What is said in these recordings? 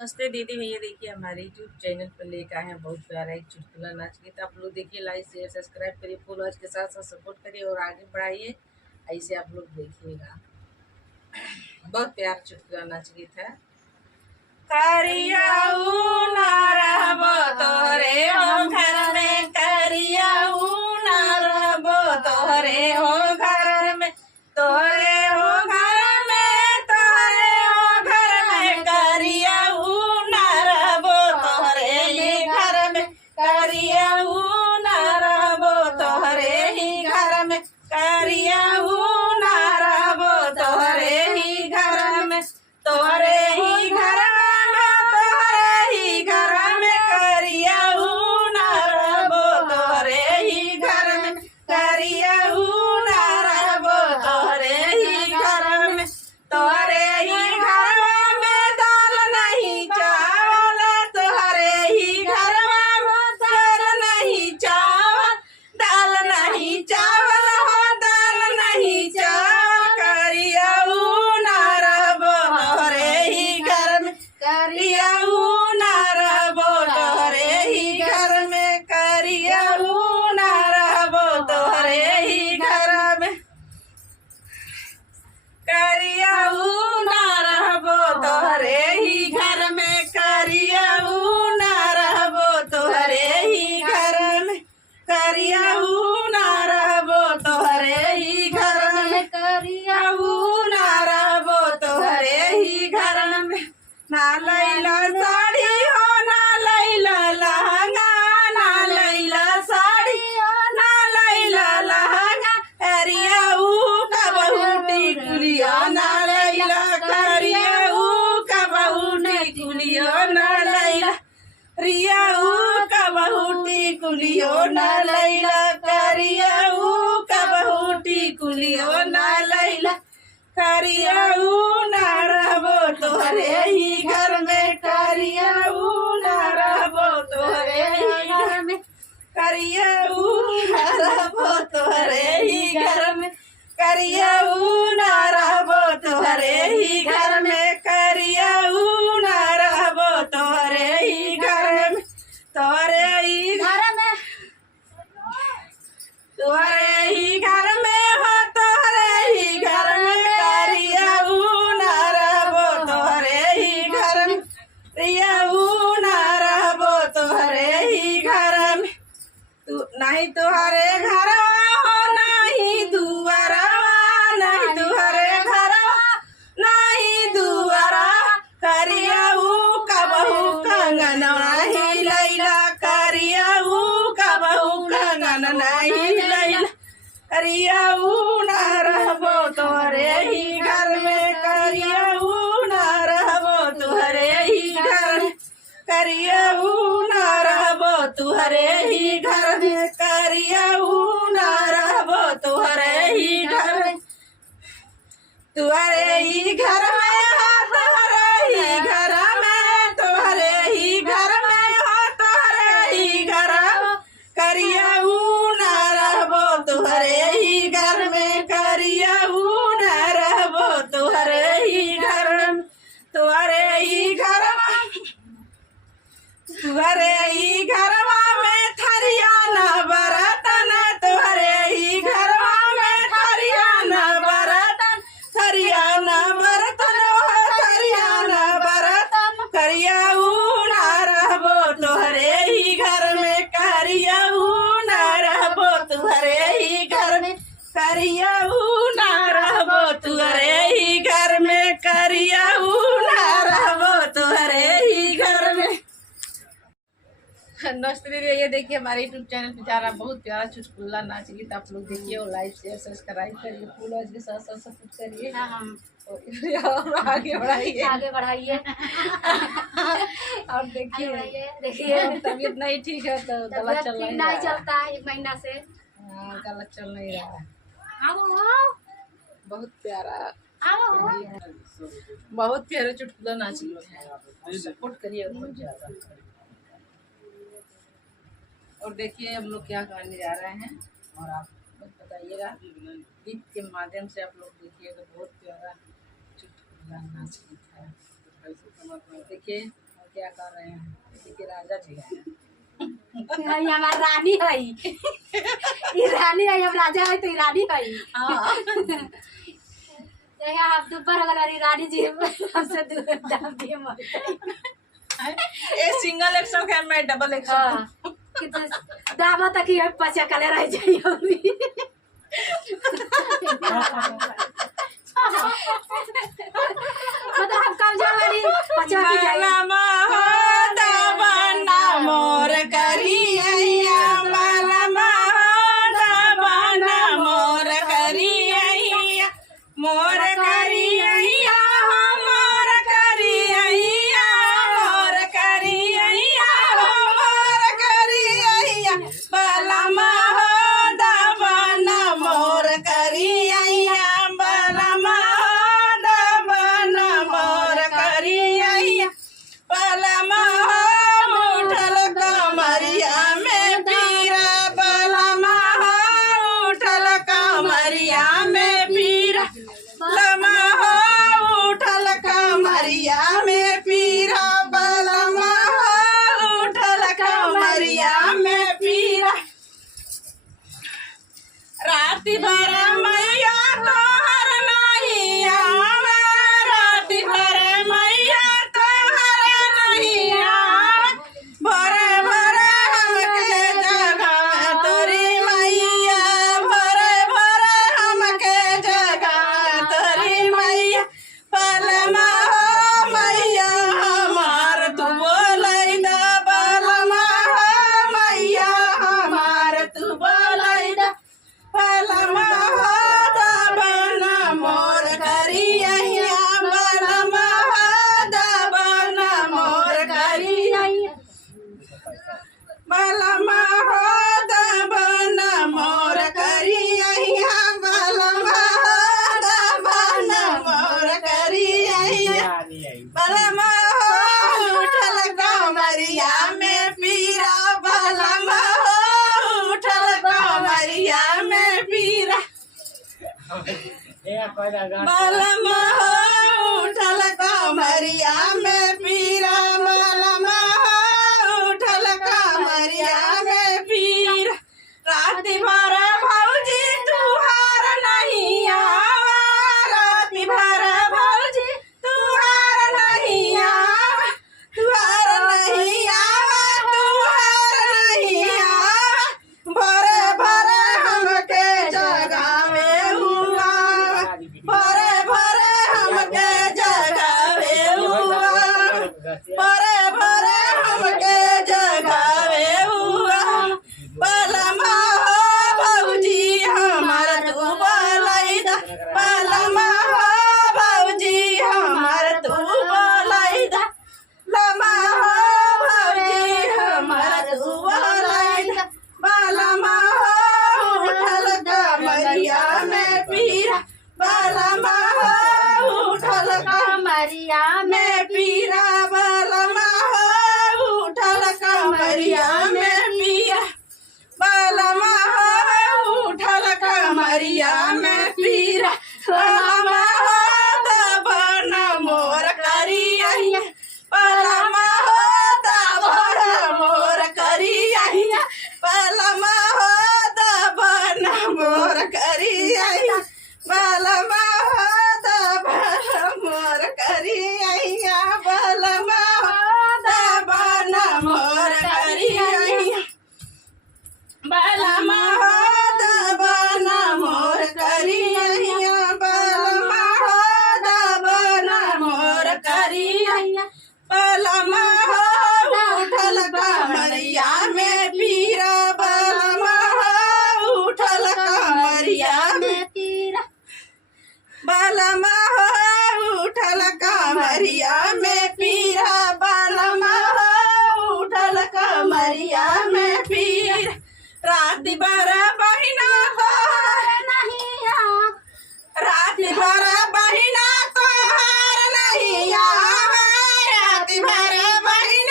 नमस्ते दीदी भैया, देखिए हमारे यूट्यूब चैनल पर लेकर आए हैं बहुत प्यारा एक चुटकुला नाच गीत। आप लोग देखिए, लाइक शेयर सब्सक्राइब करिए, फॉलोअर्स के साथ साथ सपोर्ट करिए और आगे बढ़ाइए। ऐसे आप लोग देखिएगा, बहुत प्यारा चुटकुला नाच गीत है। करियाऊ ना रहबो तोरे हो घर में, करियाऊ ना रहबो तोरे हो घर में, तोरे हो घर में, तोरे हो घर में, करियाऊ ना रहबो तोरे ही घर में, करियाऊ ना रहबो तोरे ही घर में, करियाऊ ना रहबो तोरे ही घर में, तोरे ही घर ना लैला साड़ी हो ना लैला लहंगा, ना लैला साड़ी हो ना लैला लहंगा, करियाऊ का बहुटी कुलिया ना लैला, करियाऊ का बहुटी कुलियो ना लैला, रियाऊ का बहुटी कुलियो ना लैला, करियाऊ का बहुटी कुलियो ना लैला, करियाऊ ना रहबो तोहरे ही घर में, करियाऊ ना रहबो तोहरे ही घर में, करियाऊ ना रहबो तोहरे ही घर में, करियाऊ ना रहबो तोहरे ही घर में, करियाऊ ना रहबो तोहरे ही घर में, तोहरे ही घर में, तोहरे ही घर में हो, तोहरे ही घर में, करियाऊ ना रहबो तोहरे ही घर में, करियाऊ ना रहबो तोहरे ही घर में, तू नहीं तुहरे घरवा हो नहीं दुआरवा, नहीं तुहरे घरवा नहीं दुआरा, करियाऊ का बहू कंगनवा ही लैला, करियाऊ का बहू कंगन नहीं लैला, करियाऊ ना रहबो तोहरे ही घर में, करियाऊ ना रहबो तोहरे ही घर में, करियाऊ ना रहबो तोहरे ही घर में, करियाऊ ना रहबो तोहरे ही घर में, तोहरे ही घर में हो, तोहरे ही घर में, तोहरे ही घर में हो, तोहरे ही घर में, करियाऊ ना रहबो तोहरे ही घर में, करियाऊ ना रहबो तोहरे ही घर में, तोहरे ही घर में, तोहरे ही घरवा में थरिया ना बरतन, तोहरे ही घरवा में थरिया ना बरतन, थरिया ना बरतन हो, थरिया ना बरतन, करियाऊ ना रहबो तोहरे ही घर में, करियाऊ ना रहबो तोहरे ही घर में, करियाऊ ना रहबो तोहरे ही घर में, करियाऊ ना रहबो तोहरे ही घर में। नमस्ते दीदी, ये देखिए हमारे यूट्यूब चैनल पे जा रहा बहुत प्यारा चुटकुला नाच गीत। आप लोग देखिए और लाइक शेयर सब्सक्राइब करिए, फॉलोअर्स के साथ साथ सपोर्ट करिए और आगे बढ़ाइए, आगे बढ़ाइए। और देखिए देखिए तबीयत नहीं ठीक है तो गला चल नहीं चलता है 1 महीना से, गला चल नहीं रहा है। बहुत प्यारा बहुत प्यारा चुटकुला नाच गीत है, सपोर्ट करिए बहुत ज्यादा। और देखिए हम लोग क्या करने जा रहे हैं और आप बताइएगा, गीत के माध्यम से आप लोग देखिएगा, बहुत प्यारा चुटकुला नाच गीत है। देखिए क्या कर रहे हैं किसी के राजा जी हैं। ये हमार रानी है। ये रानी है, हम राजा है तो ये रानी है। यहाँ आप दोपहर अगर हमारी रानी जी हमसे दूर दाम दिए मर ये सिंगल एक्शन के मैं डबल एक्शन। हाँ कि तो दामा तक ही पचा कले रह जाइए अभी। मतलब हम कमजोर वाली पचा की जाइए। बलमा हो दबना मोर करिया, बलमा हो दबना मोर करिया, मोर करिया, मोर करिया, मोर करिया, मोर करिया, बलमा हो दबना मोर करिया, बलमा हो दबना मोर करिया, बलमा हो उठल कमरिया में पीरा, बलमा हो उठल कमरिया में पीरा, बलमा हो उठल कमरिया में पीरा, बलमा हो उठल कमरिया में पीरा। राति भर मैया तोहर नहीं आवा, राति भर मैया तोहर नहीं आवा, भरे भरे हमके जगा तोरी मैया, भरे भरे हमके जगा तोरी मैया, बलमा हो मैया हमार तू बोलै दा, बलमा हो मैया हमार तू बोलै दा, बलमा हो दबना मोर करिया, बलमा हो दबना मोर करिया, बलमा हो दबना मोर करिया, बलमा हो दबना मोर करिया, बलमा हो उठल कमरिया में पीरा, बलमा हो उठल कमरिया में पीरा, बलमा हो उठल कमरिया में पीरा, बलमा हो उठल कमरिया में पीरा। राति भर भौजी तुहार नहीं आवा, राति भर भौजी तुहार नहीं आवा, तुहार नहीं आवा, तुहार नहीं आवा, भरे भरे हमके जगावे हुआ, भरे भरे हमके जगावे हुआ, भरे भरे हमके जगावे हुआ, बलमा हो भौजी हमार तू बोलै दा, बलमा हो भौजी हमार तू बोलै दा, बलमा हो भौजी हमार तू बोलै दा, बलमा हो उठल कमरिया में पीरा, बलमा हो उठल मरिया में पीरा, बलमा हो उठल कमरिया में पीरा, बलमा हो उठल कमरिया में पीरा, बलमा हो दबना मोर करिया, बलमा हो दबना मोर करिया, बलमा हो दबना मोर करिया, बलमा हो दबना मोर करिया, बलमा हो दबना मोर करिया, बलमा हो दबना मोर करिया, बलमा हो दबना मोर करिया, बलमा हो उठल कमरिया में पीरा, बलमा हो उठल कमरिया में तीरा बलमा हो उठल कमरिया में पीरा, बलमा हो उठल कमरिया में पीरा। राति भर बहिना तोहार नहीं आ राति भर बहिना तोहार नहीं आवा, राति भर बहिना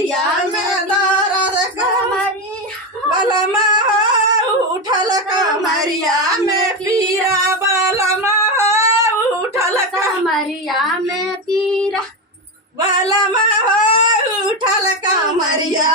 कमरिया में दर्द बलमा हो उठल कमरिया में पीरा बलमा हो उठल कमरिया में पीरा बलमा हो उठल कमरिया